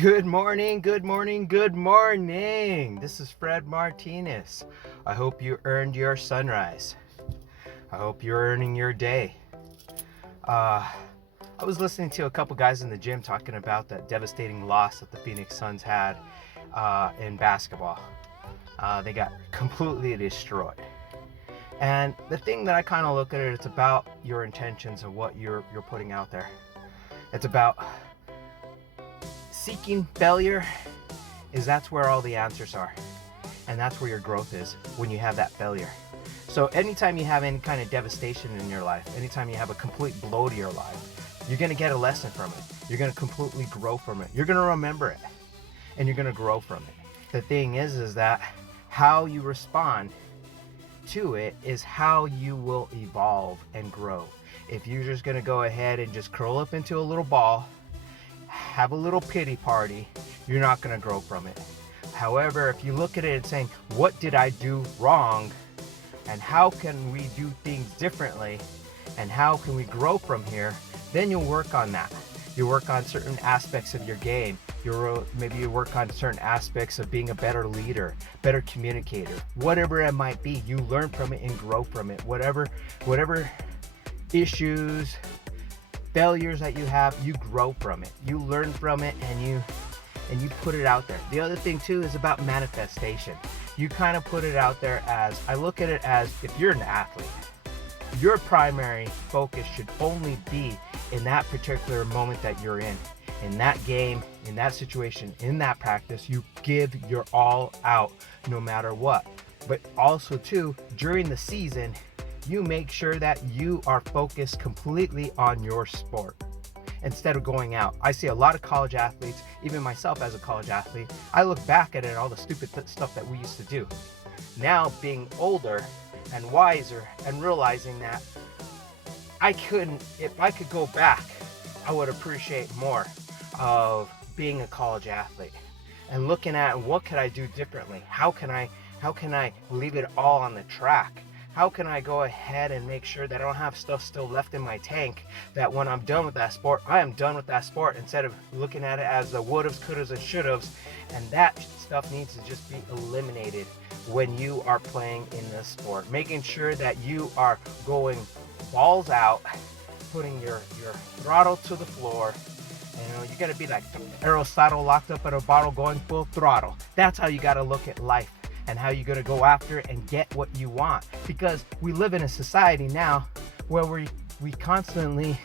Good morning, good morning, good morning. This is Fred Martinez. I hope you earned your sunrise. I hope you're earning your day. I was listening to a couple guys in the gym talking about that devastating loss that the Phoenix Suns had in basketball. They got completely destroyed. And the thing that I kind of look at it's about your intentions and what you're putting out there. It's about seeking failure that's where all the answers are, and that's where your growth is when you have that failure. So anytime you have any kind of devastation in your life, anytime you have a complete blow to your life, you're going to get a lesson from it. You're going to completely grow from it. You're going to remember it, and you're going to grow from it. The thing is that how you respond to it is how you will evolve and grow. If you're just going to go ahead and just curl up into a little ball, have a little pity party, you're not going to grow from it. However, if you look at it and saying, what did I do wrong, and how can we do things differently, and how can we grow from here, then you'll work on that. You work on certain aspects of your game. Maybe you work on certain aspects of being a better leader, better communicator, whatever it might be. You learn from it and grow from it. Whatever issues, failures that you have, you grow from it. You learn from it, and you put it out there. The other thing too is about manifestation. You kind of put it out there as, I look at it as, if you're an athlete, your primary focus should only be in that particular moment that you're in that game, in that situation, in that practice. You give your all out no matter what. But also too, during the season, you make sure that you are focused completely on your sport instead of going out. I see a lot of college athletes, even myself as a college athlete, I look back at it, all the stupid stuff that we used to do. Now being older and wiser and realizing that if I could go back, I would appreciate more of being a college athlete and looking at what could I do differently? How can I leave it all on the track? How can I go ahead and make sure that I don't have stuff still left in my tank, that when I'm done with that sport, I am done with that sport, instead of looking at it as the would'ves, could'ves, and should'ves. And that stuff needs to just be eliminated when you are playing in this sport. Making sure that you are going balls out, putting your throttle to the floor. And, you gotta be like Aristotle locked up in a bottle going full throttle. That's how you gotta look at life, and how you're going to go after it and get what you want. Because we live in a society now where we constantly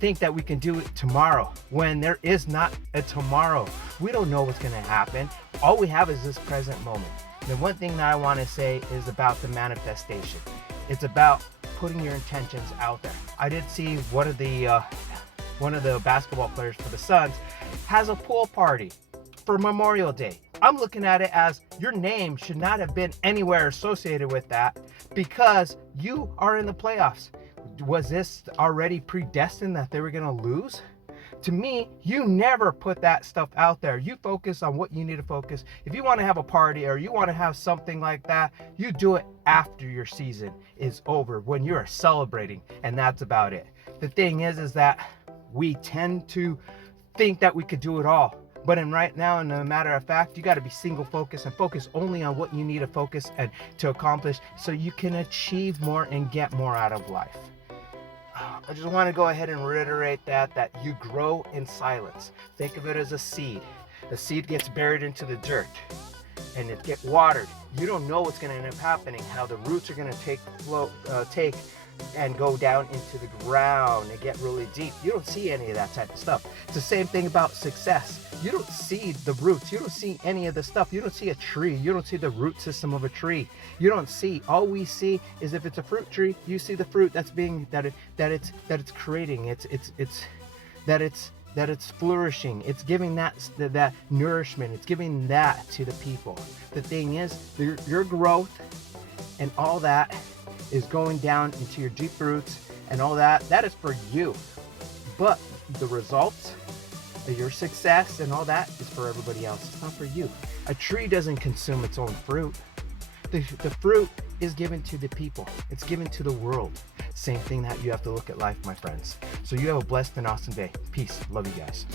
think that we can do it tomorrow, when there is not a tomorrow. We don't know what's going to happen. All we have is this present moment. The one thing that I want to say is about the manifestation. It's about putting your intentions out there. I did see one of the basketball players for the Suns has a pool party for Memorial Day. I'm looking at it as, your name should not have been anywhere associated with that, because you are in the playoffs. Was this already predestined that they were going to lose? To me, you never put that stuff out there. You focus on what you need to focus. If you want to have a party or you want to have something like that, you do it after your season is over, when you're celebrating, and that's about it. The thing is that we tend to think that we could do it all. But right now, in a matter of fact, you got to be single focused and focus only on what you need to focus and to accomplish, so you can achieve more and get more out of life. I just want to go ahead and reiterate that you grow in silence. Think of it as a seed. The seed gets buried into the dirt and it gets watered. You don't know what's going to end up happening, how the roots are going to take and go down into the ground and get really deep. You don't see any of that type of stuff. It's the same thing about success. You don't see the roots. You don't see any of the stuff. You don't see a tree. You don't see the root system of a tree. You don't see. All we see is, if it's a fruit tree, you see the fruit that's being that it's creating. That it's flourishing. It's giving that nourishment. It's giving that to the people. The thing is, your growth and all that is going down into your deep roots, and all that is for you. But the results, your success and all that, is for everybody else. It's not for you. A tree doesn't consume its own fruit. The fruit is given to the people. It's given to the world. Same thing that you have to look at life, my friends. So you have a blessed and awesome day. Peace. Love you guys.